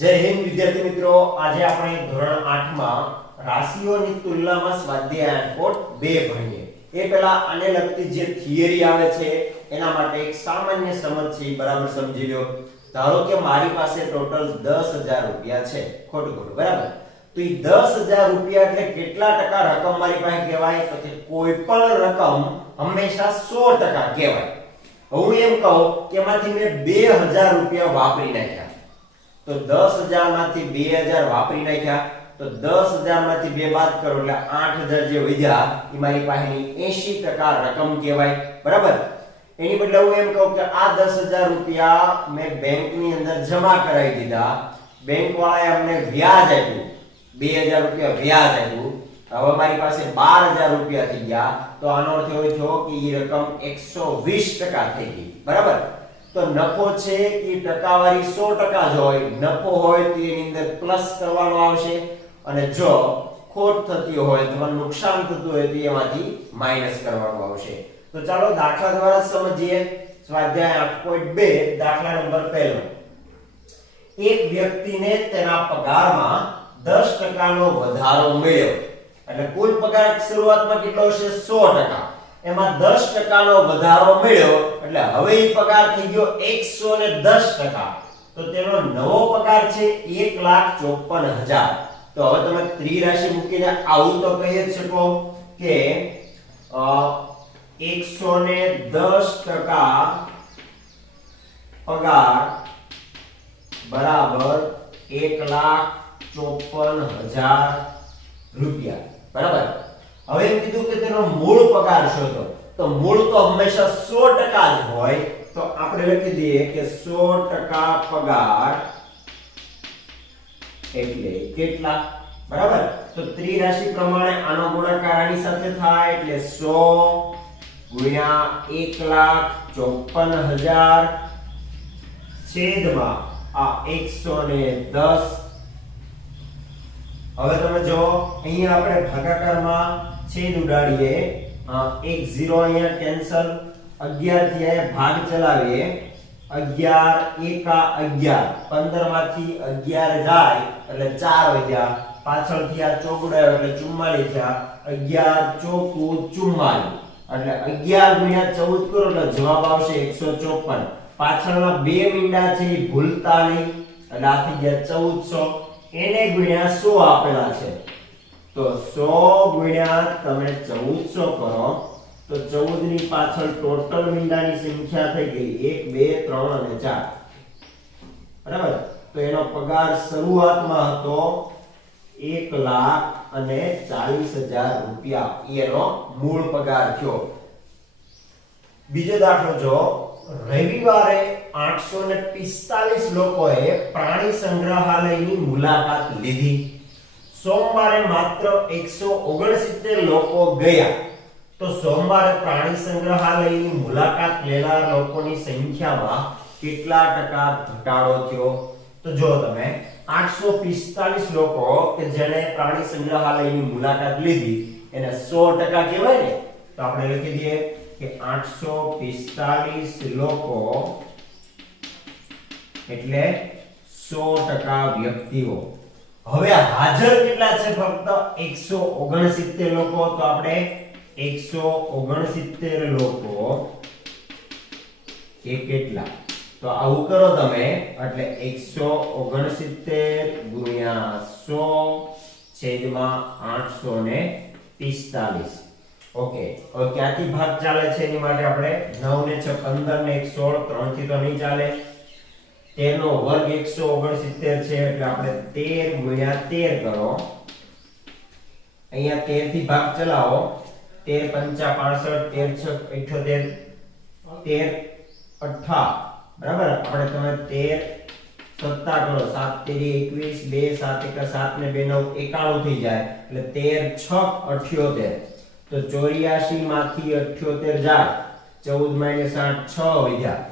જય હિન્દ વિદ્યાર્થી મિત્રો, આજે આપણે ધોરણ 8 માં રાશિઓની તુલનામાં સ્વાધ્યાય 8.2 ભણીએ. એ પહેલા આને લગતી જે થિયરી આવે છે એના માટે એક સામાન્ય સમજ છે, બરાબર સમજી લો. ધારો કે મારી પાસે ટોટલ 10000 રૂપિયા છે, ખોટું બરાબર. તો એ 10000 રૂપિયા એટલે કેટલા ટકા રકમ મારી પાસે કહેવાય? તો કે કોઈ પણ રકમ હંમેશા 100% કહેવાય. હું એમ કહું કે એમાંથી મેં 2000 રૂપિયા વાપરી નાખ્યા, તો 10000 માંથી 2000 વાપરી નાખ્યા, તો 10000 માંથી 2 બાદ કરો એટલે 8000 જે વધ્યા એ મારી પાસેની 80% રકમ કહેવાય, બરાબર. એની બદલે હું એમ કહું કે આ 10000 રૂપિયા મેં બેંકની અંદર જમા કરાવી દીધા, બેંક વાળાએ અમને વ્યાજ આપ્યું, 2000 રૂપિયા વ્યાજ આપ્યું, હવે મારી પાસે 12000 રૂપિયા થઈ ગયા, તો આનો અર્થ એવો થયો કે એ રકમ 120% થઈ ગઈ, બરાબર. તો નફો છે એ ટકાવારી 100% જ હોય, નફો હોય તો એની અંદર પ્લસ કરવાનો આવશે, અને જો ખોટ થતી હોય અથવા નુકસાન થતું હોય તો એમાંથી માઈનસ કરવાનું આવશે. તો ચાલો દાખલા દ્વારા સમજીએ. સ્વાધ્યાય 8.2 દાખલા નંબર 1. એક વ્યક્તિને તેના પગારમાં 10% નો વધારો મળ્યો, એટલે કુલ પગાર શરૂઆતમાં કેટલો હશે? 100%. એમાં 10% નો વધારો મળ્યો એટલે હવે એ પગાર થઈ ગયો 110%. તો તેનો નવો પગાર છે 1,54,000. તો હવે તમે ત્રિરાશિ મૂકીને આવું તો કહી જ શકો કે 110% પગાર બરાબર 1,54,000 રૂપિયા, બરાબર. હવે એમ કીધું કે તેનો મૂળ પગાર શોધો, તો મૂળ તો હંમેશા 100% જ હોય, તો આપણે લખી દઈએ કે 100% પગાર એટલે કેટલા, બરાબર. તો ત્રિરાશિ પ્રમાણે આનો ગુણાકાર આની સાથે થાય એટલે 100 ગુણ્યા 1,54,000 છેદમાં આ 110. હવે તમે જો અહીંયા આપણે ભાગાકારમાં છેદ ઉડાડીએ, 1 0 અહીંયા કેન્સલ, 11 થી આ ભાગ ચલાવીએ, 11 એકા 11, 15 માંથી 11 જાય એટલે 4 વધ્યા, પાછળથી આ ચોક ઉડાડ્યો એટલે 44 થયા, 11 ચોકુ 44, એટલે 11 ગુણ્યા 14 કરો એટલે જવાબ આવશે 154. પાછળના બે મીંડા છે એ ભૂલતા નહીં, એટલે આ થઈ ગયા 1400. એને ગુણ્યા 100 આપેલા છે, તો 100 ગુણ્યા તમે 1400 કરો તો 14 ની પાછળ ટોટલ મીંડાની સંખ્યા થઈ ગઈ 1 2 3 અને 4, બરાબર. તો એનો પગાર શરૂઆતમાં હતો 1,40,000 રૂપિયા, એનો મૂળ પગાર થયો. બીજો દાખલો જો, રવિવારે 845 લોકોએ પ્રાણી સંગ્રહાલયની મુલાકાત લીધી, સોમવારે માત્ર 169 લોકો ગયા, તો સોમવારે પ્રાણી સંગ્રહાલયની મુલાકાત લેનાર લોકોની સંખ્યામાં કેટલા ટકા ઘટાડો થયો? તો જો તમે 845 લોકો કે જેણે પ્રાણી સંગ્રહાલયની મુલાકાત લીધી એને 100% કહેવાય ને, તો આપણે લખી દઈએ કે 845 લોકો એટલે 100% વ્યક્તિઓ. હવે હાજર કેટલા છે? ફક્ત 169 લોકો, તો આપણે 169 લોકો એ કેટલા? તો આવું કરો તમે એટલે 169 ગુણ્યા 100 છેદમાં 845. ઓકે, હવે ક્યાંથી ભાગ ચાલે છે એની માટે આપણે 9 ને 6 15 ને 1 16, 3 થી તો નહીં ચાલે. 13 નો વર્ગ 169 છે એટલે આપણે 13 ગુણ્યા 13 કરો, અહીંયા 13 થી ભાગ ચલાવો, 13 5 65, 13 6 78, 13 8, બરાબર. આપણે તમે 13 7 કરો, 7 તેરી 21, 2 7 1 7 ને 2 9 91 થઈ જાય એટલે 13 6 78. તો 84 માંથી 78 જાય, 14 - 8 6 વધ્યા,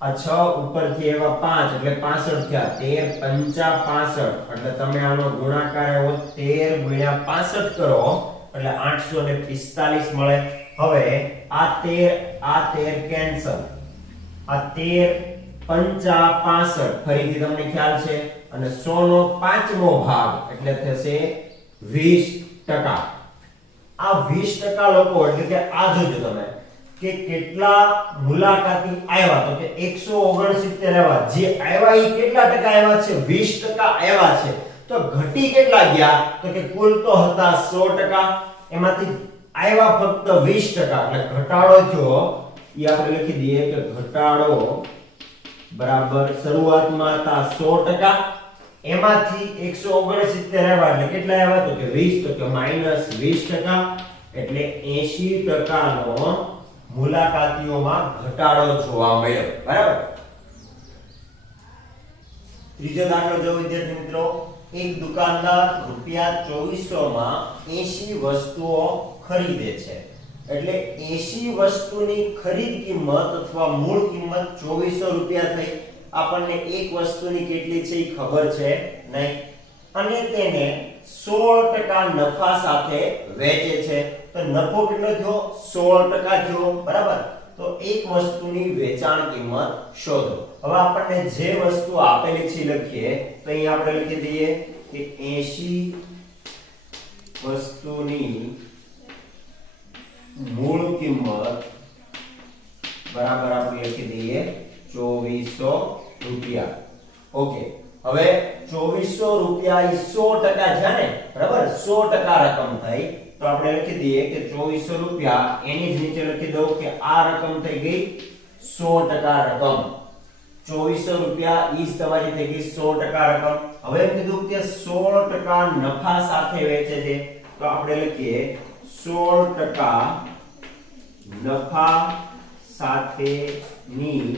આ 6 ઉપરથી એવા 5 એટલે 65 થયા, 13 5 65, એટલે તમે આનો ગુણાકાર એવો 13 ગુણ્યા 65 કરો એટલે 845 મળે. હવે આ 13 કેન્સલ, આ 13 5 65 ફરીથી તમને ખ્યાલ છે અને 100 નો પાંચમો ભાગ એટલે થશે 20%. આ 20% લોકો એટલે કે આ જોજો તમે કે કેટલા મુલાકાતી આવ્યા, તો કે 169 આવ્યા. જે આવ્યા એ કેટલા ટકા આવ્યા છે? 20% આવ્યા છે. તો ઘટી કેટલા ગયા? તો કે કુલ તો હતા 100%, એમાંથી આવ્યા ફક્ત 20%, એટલે ઘટાડો થયો. એ આપણે લખી દઈએ કે ઘટાડો બરાબર શરૂઆતમાં હતા 100%, એમાંથી 169 આવ્યા એટલે કેટલા આવ્યા? તો કે 20, તો કે -20%, એટલે 80% નો મુલાકાતીઓમાં ઘટાડો જોવા મળ્યો. બરાબર. ત્રીજો દાખલો જો વિદ્યાર્થી મિત્રો, એક દુકાનદાર ₹2400 માં 80 વસ્તુઓ ખરીદે છે. એટલે 80 વસ્તુની ખરીદ કિંમત અથવા મૂળ કિંમત ₹2400 થઈ. આપણને એક વસ્તુની કેટલી છે એ ખબર છે નહીં, અને તેને 16% નફા સાથે વેચે છે. તો નફો કેટલો થયો? 16% થયો. બરાબર. તો એક વસ્તુની વેચાણ કિંમત શોધો. હવે આપણને જે વસ્તુ આપેલી છે લખીએ, તો અહીં આપણે લખી દઈએ કે 80 વસ્તુની મૂળ કિંમત બરાબર આપણે લખી દઈએ ₹2400. ઓકે. હવે ₹2400 એ 100% થયા ને, બરાબર. 100% રકમ થઈ. તો આપણે લખી દઈએ કે ₹2400, એની જ નીચે લખી દઉં કે આ રકમ થઈ ગઈ 100% રકમ. ₹2400 ઈ તમારી થઈ ગઈ 100% રકમ. હવે એમ કીધું કે 16% નફા સાથે વેચે છે, તો આપણે લખીએ 16% નફા સાથેની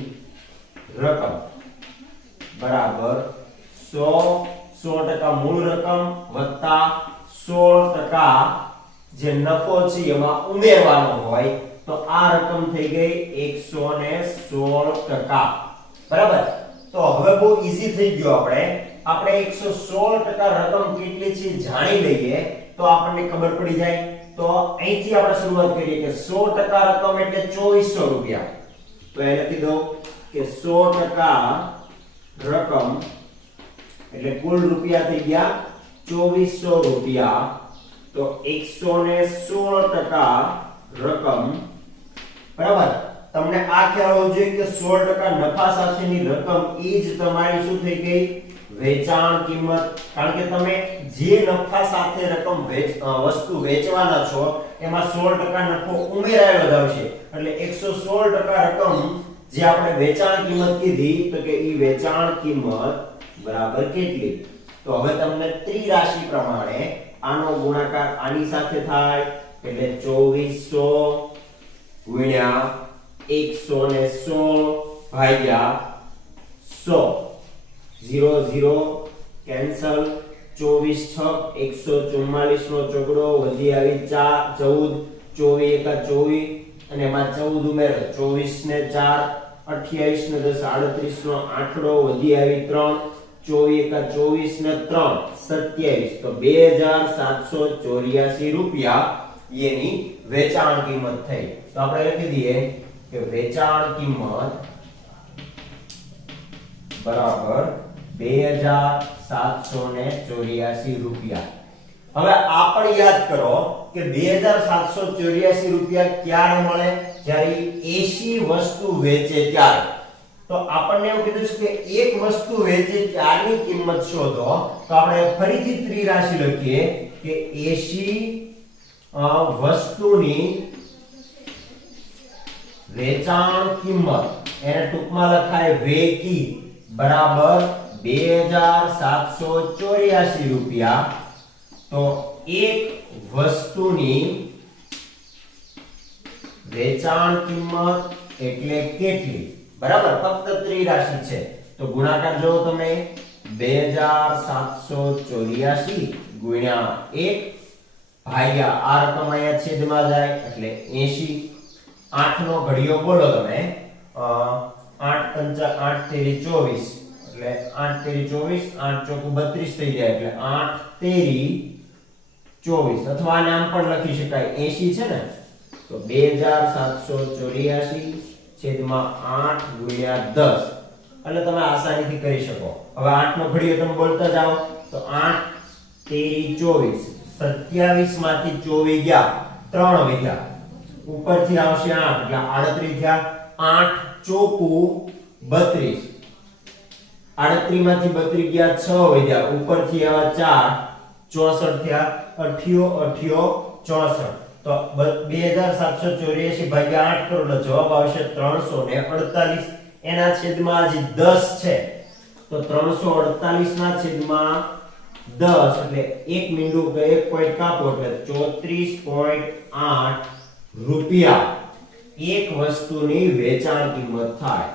રકમ બરાબર 100% મૂળ રકમ વત્તા 16% જે નફો છે એમાં ઉમેરવાનો હોય, તો આ રકમ થઈ ગઈ 116%. બરાબર. તો હવે બહુ ઈઝી થઈ ગયો. આપણે 116% રકમ કેટલી છે જાણી લઈએ તો આપણને ખબર પડી જાય. તો અહીંથી આપણે શરૂઆત કરીએ કે 100% રકમ એટલે ₹2400. તો એ લખી દો કે 100% રકમ એટલે કુલ રૂપિયા થઈ ગયા ₹2400. તો 116% રકમ. બરાબર. તમને આ ખ્યાલ હોવો જોઈએ કે 16% નફા સાથેની રકમ એ જ તમારી શું થઈ ગઈ? વેચાણ કિંમત. કારણ કે તમે જે નફા સાથે રકમ વસ્તુ વેચવાના છો એમાં 16% નફો ઉમેરાયેલો જ આવશે. એટલે 116% રકમ જે આપણે વેચાણ કિંમત કીધી, તો કે ઈ વેચાણ કિંમત બરાબર કેટલી? તો હવે તમને ત્રિરાશિ પ્રમાણે આનો ગુણાકાર આની સાથે થાય એટલે 2400 ગુણ્યા 116 ભાગ્યા 100. 0 0 કેન્સલ. 24 6 144 નો ચોગડો વધી આવી 14, 24 1 24, અને એમાં 14 ઉમેરો 24 ને 4 28 ને 10 38 નો આંકડો વધી આવી 3, 24 1 24 ને 3 27. તો ₹2784 એની વેચાણ કિંમત થઈ. તો આપણે લખી દઈએ કે વેચાણ કિંમત બરાબર ₹2784. હવે આ પણ યાદ કરો કે ₹2784 ક્યારે મળે? જ્યારે 80 વસ્તુ વેચે ત્યારે. તો આપણને એવું કીધું છે કે એક વસ્તુ વેચે ત્યારની કિંમત શોધો. તો આપણે ફરીથી ત્રિરાશિ લખીએ કે 80 વસ્તુની વેચાણ કિંમત, એને ટૂંકમાં લખાય વેકી, બરાબર ₹2784. તો એક વસ્તુની વેચાણ કિંમત એટલે કેટલી? બરાબર. ફક્ત ત્રિરાશિ છે તો ગુણાકાર જો તમે 2784 ગુણ્યા 1 ભાગ્યા આ રકમ અહીંયા છેદમાં જાય એટલે 80. 8 નો ઘડિયો બોલો તમે. 8 પંચા 8 તેરી 24 એટલે 8 તેરી 24, 8 ચોકુ 32 થઈ જાય એટલે 8 તેરી 24, અથવા આને આમ પણ લખી શકાય 80 છે ને, તો 2784 છેદમાં 8 ગુણ્યા 10, એટલે તમે આસાનીથી કરી શકો. હવે 8 નો ઘડીયો તમે બોલતા જાઓ તો 8 તેરી 24, 27 માંથી 24 ગયા, 3 વધ્યા, ઉપરથી આવશે 8 એટલે 38 થયા. 8 ચોકુ 32, 38 માંથી 32 ગયા, 6 વધ્યા, ઉપરથી આવ્યા 4, 64 થયા. 88 64, તો 2784 ભાગ્યા 8 કરો એટલે જવાબ આવશે 348. એના છેદમાં હજી 10 છે તો 348 ના છેદમાં 10 એટલે એક મીંડું કે એક પોઈન્ટ કાપો એટલે 34.8 રૂપિયા એક વસ્તુની વેચાણ કિંમત થાય.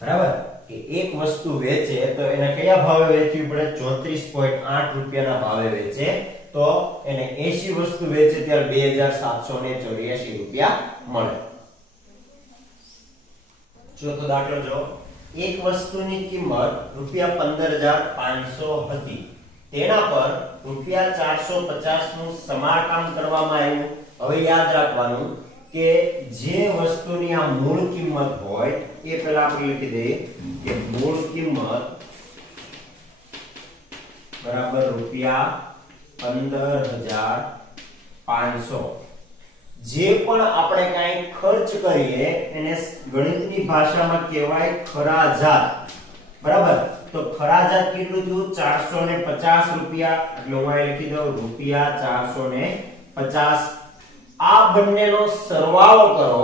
બરાબર કે એક વસ્તુ વેચે તો એને કયા ભાવે વેચવી પડે? 34.8 રૂપિયાના ભાવે વેચે તો એને 80 વસ્તુ વેચે ત્યારે 2784 રૂપિયા મળે. ચોથો દાખલો જો. એક વસ્તુની કિંમત રૂપિયા 15500 હતી, તેના પર રૂપિયા 450 નું સમારકામ કરવામાં આવ્યું. હવે યાદ રાખવાનું કે જે વસ્તુની આ મૂળ કિંમત હોય એ પહેલા આપણે લખી દઈએ કે મૂળ કિંમત બરાબર રૂપિયા 15500. જે પણ આપણે કાઈ ખર્ચ કરીએ એને ગણિતની ભાષામાં કહેવાય ખરાજાત. બરાબર, તો ખરાજાત કેટલું થયું? 450 રૂપિયા. એટલે હું અહીં લખી દઉં રૂપિયા 450. આ બંનેનો સરવાળો કરો.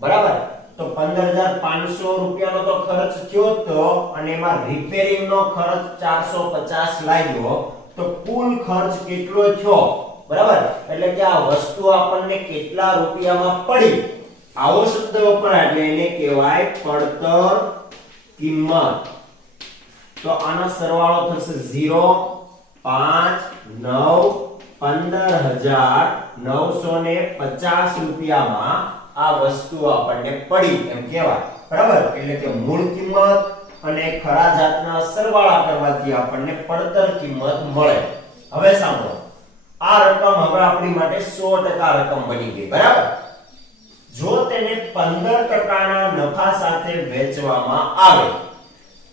બરાબર, તો 15500 રૂપિયાનો તો ખર્ચ થયો તો અને એમાં રિપેરિંગ નો ખર્ચ 450 લાગ્યો તો કુલ ખર્ચ કેટલો થયો? બરાબર, એટલે કે આ વસ્તુ આપણને કેટલા રૂપિયામાં પડી આવો શબ્દ વપરાય એટલે એને કહેવાય પડતર કિંમત. તો આનો સરવાળો થશે 0 5 9 15950 રૂપિયામાં આ વસ્તુ આપણને પડી એમ કહેવાય. બરાબર, એટલે કે મૂળ કિંમત અને ખરાજાતના સરવાળા કરવાથી આપણને પડતર કિંમત મળે. હવે સાંભળો, આ રકમ હવે આપણી માટે 100% રકમ બની ગઈ. બરાબર, જો તેને 15% નફા સાથે વેચવામાં આવે,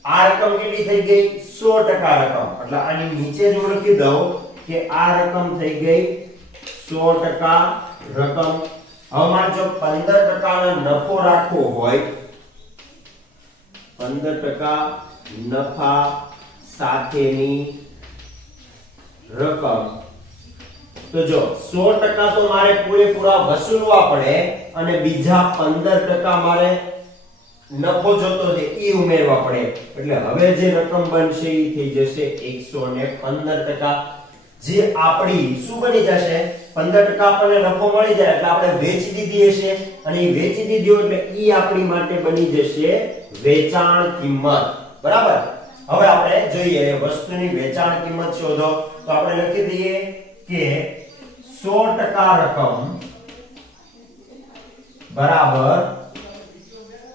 આ રકમ કેટલી થઈ ગઈ? 100% રકમ. એટલે આની નીચે જ હું લખી દઉં કે આ રકમ થઈ ગઈ 100% રકમ. હવે મારે જો 15% નફો રાખવો હોય, 15% નફા સાથેની રકમ, તો જો 100% તો મારે પૂરેપૂરા વસૂલવા પડે અને બીજા 15% મારે નફો જોતો છે ઈ ઉમેરવા પડે. એટલે હવે જે રકમ બનશે ઈ થઈ જશે 115%. જે આપણી શું બની જશે? 15% આપણને નફો મળી જાય એટલે આપણે વેચી દીધી હશે અને ઈ વેચી દીધી એટલે ઈ આપણી માટે બની જશે વેચાણ કિંમત. બરાબર, હવે આપણે જોઈએ વસ્તુની વેચાણ કિંમત શોધો. તો આપણે લખી દઈએ કે 100% રકમ બરાબર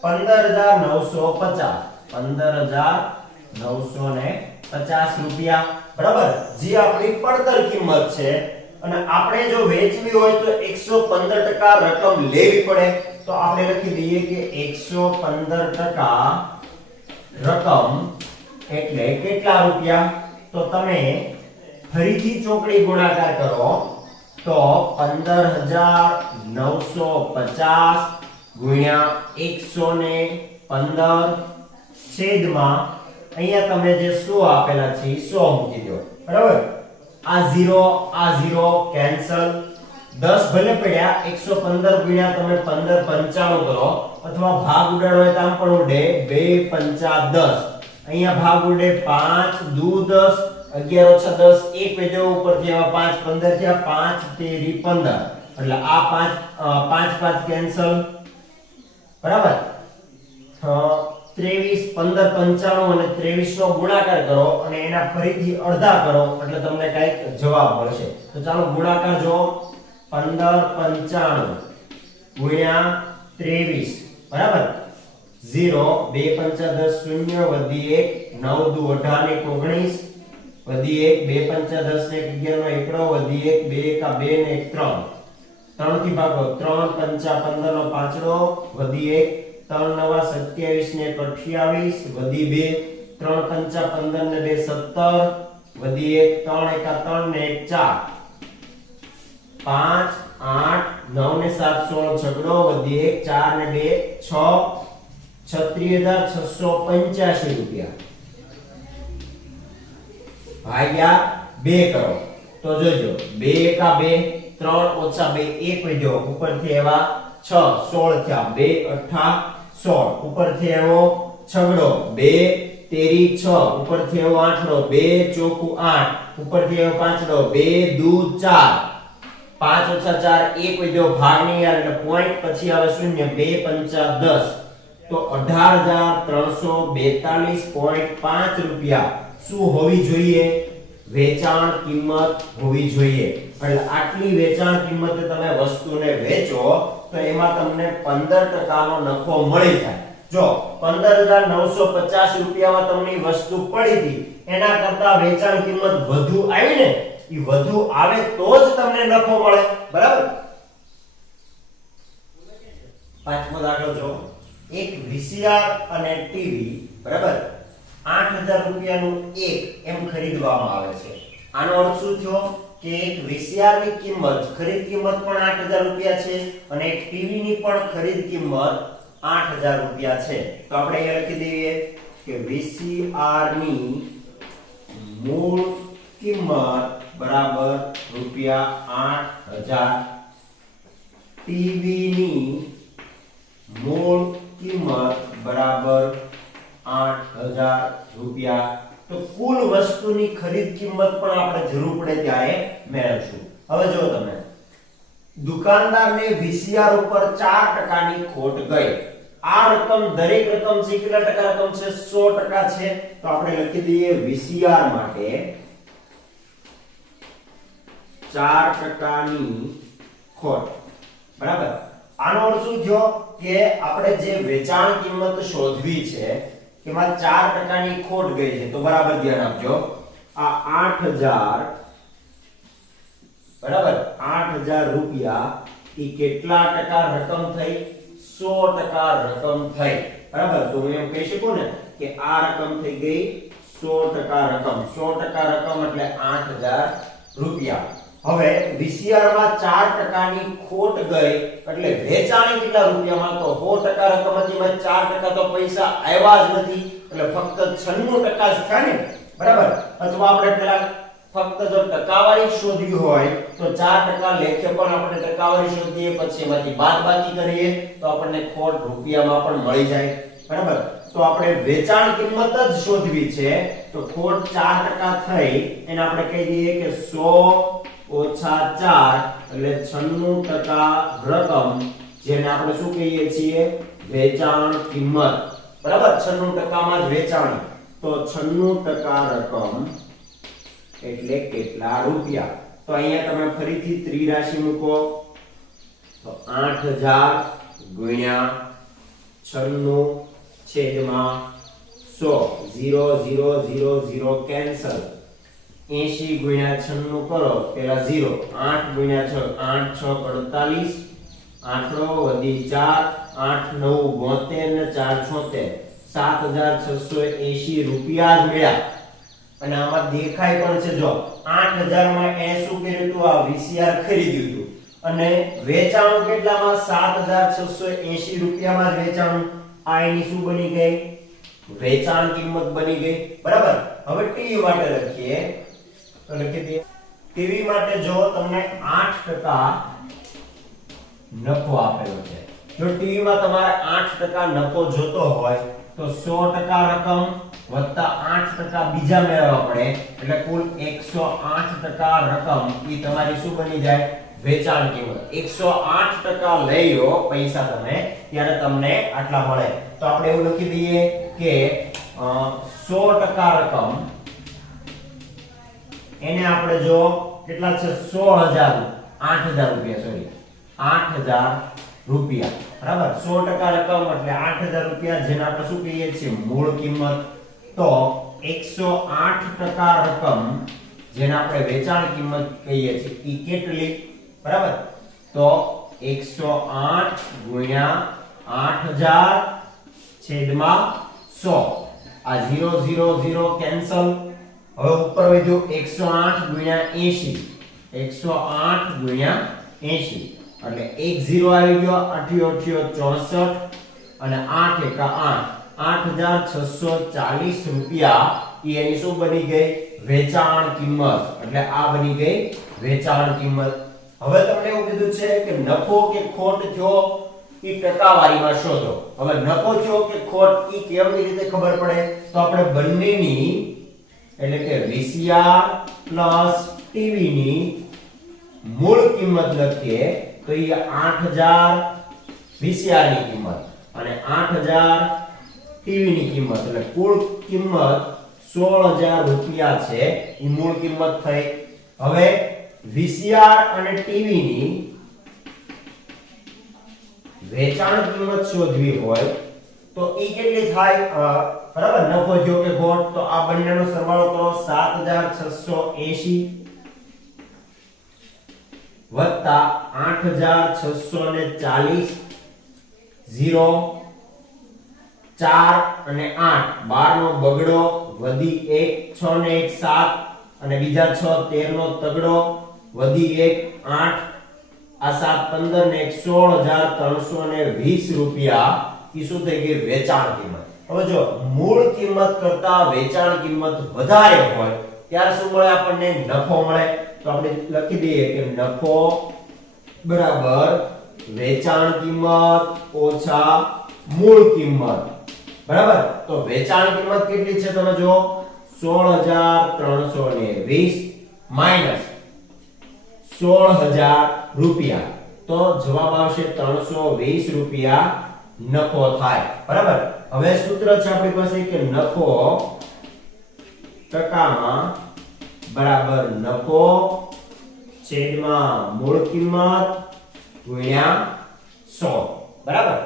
15950. 15950 રૂપિયા. બરાબર, જે આપણી પડતર કિંમત છે અને આપણે જો વેચવી હોય તો 115% રકમ લેવી પડે. તો આપણે લખી દઈએ કે 115% રકમ એટલે કેટલા રૂપિયા? તો તમે ફરીથી ચોકડી ગુણાકાર કરો તો 15950 ગુણ્યા 115 છેદમાં અહીંયા તમે જે 100 આપેલા છે એ 100 મૂકી દો. બરાબર, આ 0 કેન્સલ. 10 ભલે પડ્યા, 115 ગુણ્યા તમે 15 95 કરો અથવા ભાગ ઉડાડો હોય તો આમ પણ ઉડે. 2 5 10. અહીંયા ભાગ ઉડે 5 દુ 10, 11 ઓછા 10 એક વેજો ઉપરથી આવા 5 15 થયા, 5 તેરી 15. એટલે આ 5 5 કેન્સલ. બરાબર, 23 15 95 અને 23 નો ગુણાકાર કરો અને એના ફરીથી અડધા કરો એટલે તમને કઈક જવાબ મળશે. તો ચાલો ગુણાકાર જો. 15 95 ગુણ્યા 23. બરાબર, 0 2 5 10 0 વધી 1 9 દુ 18 ને 19 વધી 1 2 5 10 ને 11 નો એકડો વધી 1 2 1 2 ને 3. 3 થી ભાગો 3 પંચા 15 નો પાંચડો વધી 1 3 નવા 27 ને 28 વધી 2 3 પંચા 15 ને 2 17 વધી 1 3 એકા 3 ને 1 4 5 8 9 ને 7 16 છગડો વધી 1 4 ને 2 6 36,685 રૂપિયા ભાગ્યા 2 કરો તો જોજો 2 એકા 2 3 ઓછા 2 1 વધ્યો ઉપરથી એવા 6 16 થયા 2 8 16 ઉપરથી એવો છગડો 2 તેરી 6 ઉપરથી એવો આઠડો 2 ચોકુ 8 ઉપરથી એવો પાંચડો 2 દુ 4 5 ઓછા 4 1 વધ્યો ભાગ નહીં યાર એટલે પોઈન્ટ પછી આવે શૂન્ય 2 પંચા 10 તો 18,342.5 રૂપિયા શું હોવી જોઈએ વેચાણ કિંમત હોવી જોઈએ એટલે આટલી વેચાણ કિંમતે તમે વસ્તુને વેચો તો એમાં તમને 15% નો નફો મળી જાય જો 15,950 રૂપિયામાં તમને વસ્તુ પડી હતી એના કરતા વેચાણ કિંમત વધુ આવી ને ઈ વધુ આવે તો જ તમને નફો મળે બરાબર પાંચમો દાખલો જો એક વીસીઆર અને ટીવી બરાબર 8,000 રૂપિયાનું એક એમ ખરીદવામાં આવે છે આનો અર્થ શું થયો કે એક વીસીઆર ની કિંમત ખરીદ કિંમત પણ 8,000 રૂપિયા છે અને એક ટીવી ની પણ ખરીદ કિંમત 8,000 રૂપિયા છે તો આપણે અહીંયા લખી દઈએ કે વીસીઆર ની મૂળ કિંમત બરાબર રૂપિયા 8,000 ટીવી ની મૂળ કિંમત બરાબર 8,000 રૂપિયા તો કુલ વસ્તુની ખરીદ કિંમત પણ આપણે જરૂર પડે ત્યારે મેળવશું હવે જો તમે દુકાનદારને વીસીઆર ઉપર 4% ની ખોટ ગઈ આ રકમ દરેક રકમ છે કેટલા ટકા રકમ છે 100% છે તો આપણે લખી દઈએ વીસીઆર માટે 4% ની ખોટ બરાબર આનો અર્થ શું થયો કે આપણે જે વેચાણ કિંમત શોધવી છે એમાં 4% ની ખોટ ગઈ છે તો બરાબર ધ્યાન આપજો આ 8,000 બરાબર 8,000 રૂપિયા ઈ કેટલા ટકા રકમ થઈ 100% રકમ થઈ બરાબર તો હું એમ કહી શકું ને કે આ રકમ થઈ ગઈ 100% રકમ 100% રકમ એટલે 8,000 રૂપિયા હવે વીસીઆર માં 4% ની ખોટ ગઈ એટલે વેચાણી કેટલા રૂપિયામાં તો 100% રકમ હતી માં 4% તો પૈસા આવ્યા જ નથી એટલે ફક્ત 96% જ થયા ને બરાબર અથવા આપણે પેલા ફક્ત જો ટકાવારી શોધવી હોય તો 4% લેખે પણ આપણે ટકાવારી શોધીએ પછી એમાંથી બાદબાકી કરીએ તો આપણને ખોટ રૂપિયામાં પણ મળી જાય બરાબર તો આપણે વેચાણ કિંમત જ શોધવી છે તો ખોટ 4% થઈ એને આપણે કહી દઈએ કે 100 ઓછા 4 એટલે 96% રકમ જેને આપણે શું કહીએ છીએ વેચાણ કિંમત બરાબર 96% માં જ વેચાણ તો 96% રકમ એટલે કેટલા રૂપિયા તો અહીંયા તમે ફરીથી ત્રિરાશિ મૂકો તો 8,000 ગુણ્યા 96 છેદમાં 100 0 0 0 0 કેન્સલ 80 ગુણ્યા 96 કરો પેલા 0 8 ગુણ્યા 6 8 6 48 આઠડો વધી 4 8 9 72 ને 4 76 7,680 રૂપિયા જ મળ્યા અને આમાં દેખાય પણ છે જો 8,000 માં એ શું કર્યું હતું આ વીસીઆર ખરીદ્યું હતું અને વેચાણ કેટલામાં 7,680 રૂપિયામાં જ વેચાણ આ એની શું બની ગઈ વેચાણ કિંમત બની ગઈ બરાબર હવે ટીવી માટે લખીએ તો લખી દઈએ ટીવી માટે જો તમને 8% નફો આપેલો છે જો ટીવી માં તમારે 8% નફો જોતો હોય તો 100% રકમ વત્તા 8% બીજા મેળવવા પડે એટલે કુલ 108% રકમ ઈ તમારી શું બની જાય વેચાણ કિંમત 108% લઈ લો પૈસા તમે ત્યારે તમને આટલા મળે તો આપણે એવું લખી દઈએ કે 100% રકમ એને આપણે જો કેટલા છે 100,000 8,000 રૂપિયા સોરી 8,000 રૂપિયા બરાબર 100% રકમ એટલે 8,000 રૂપિયા જેને આપણે શું કહીએ છીએ મૂળ કિંમત તો 108% રકમ જેને આપણે વેચાણ કિંમત કહીએ છીએ ઈ કેટલી બરાબર તો 108 ગુણ્યા 8000 છેદમાં 100 આ 0 0 0 કેન્સલ હવે ઉપર વધ્યું 108 ગુણ્યા 80 108 ગુણ્યા 80 એટલે 1 0 આવી ગયો 8 8 64 અને 8 એકા 8 8640 રૂપિયા એની શું બની ગઈ વેચાણ કિંમત એટલે આ બની ગઈ વેચાણ કિંમત હવે તમને એવું કીધું છે કે નફો કે ખોટ થયો ઈ ટકાવારીમાં શોધો હવે નફો થયો કે ખોટ ઈ કેવી રીતે ખબર પડે તો આપણે બંનેની એટલે કે VCR પ્લસ ટીવી ની મૂળ કિંમત લખીએ તો એ 8000 VCR ની કિંમત અને 8000 ટીવી ની કિંમત એટલે કુલ કિંમત 16000 રૂપિયા છે એ મૂળ કિંમત થઈ હવે VCR અને ટીવી ની વેચાણ કિંમત શોધવી હોય તો ઈ કેટલી થાય બરાબર નફો જો કે ખોટ તો આ બંનેનો સરવાળો કરો 7680 વત્તા 8640 0 4 અને 8 12 નો બગડો વધી 1 6 ને 1 7 અને બીજા 6 13 નો તગડો વધી 1 8 આ 7 15 ને 16320 રૂપિયા ઈ શું થઈ ગઈ વેચાણ કિંમત હવે જો મૂળ કિંમત કરતા વેચાણ કિંમત વધારે હોય ત્યારે શું મળે આપણને નફો મળે તો આપણે લખી દઈએ કે નફો બરાબર વેચાણ કિંમત ઓછા મૂળ કિંમત બરાબર તો વેચાણ કિંમત કેટલી છે તમે જો 16320 માઈનસ 16000 રૂપિયા તો જવાબ આવશે 320 રૂપિયા નફો થાય બરાબર હવે સૂત્ર છે આપણી પાસે કે નફો ટકામાં બરાબર નફો છેદમાં મૂળ કિંમત ગુણ્યા 100 બરાબર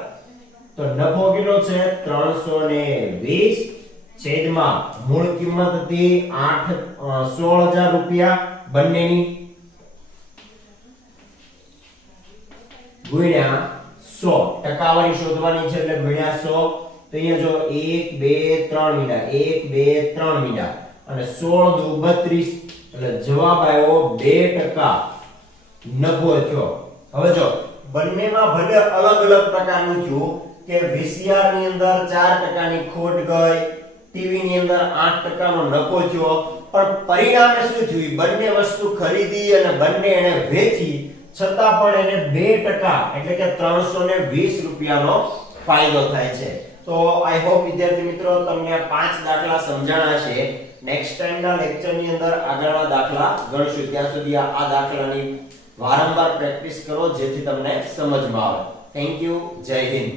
તો નફો કેટલો છે 320 છેદમાં મૂળ કિંમત હતી 16000 રૂપિયા બંનેની ગુણ્યા 100 ટકાવારી શોધવાની છે એટલે ગુણ્યા 100 તો અહીંયા જો 1 2 3 મીંડા 1 2 3 મીંડા અને 16 દુ 32 એટલે જવાબ આવ્યો 2% નફો થયો હવે જો બંનેમાં ભલે અલગ અલગ પ્રકારનું થયું કે VCR ની અંદર 4% ની ખોટ ગઈ ટીવી ની અંદર 8% નો નફો થયો પણ પરિણામે શું થયું બંને વસ્તુ ખરીદી અને બંને એને વેચી છતાં પણ એને 2% એટલે કે 320 રૂપિયાનો ફાયદો થાય છે તો આઈ હોપ વિદ્યાર્થી મિત્રો તમને આ 5 દાખલા સમજાણા છે નેક્સ્ટ ટાઈમ ના લેક્ચર ની અંદર આગળના દાખલા ગણશું ત્યાં સુધી આ દાખલાની વારંવાર પ્રેક્ટિસ કરો જેથી તમને સમજમાં આવે થેન્ક યુ જય હિન્દ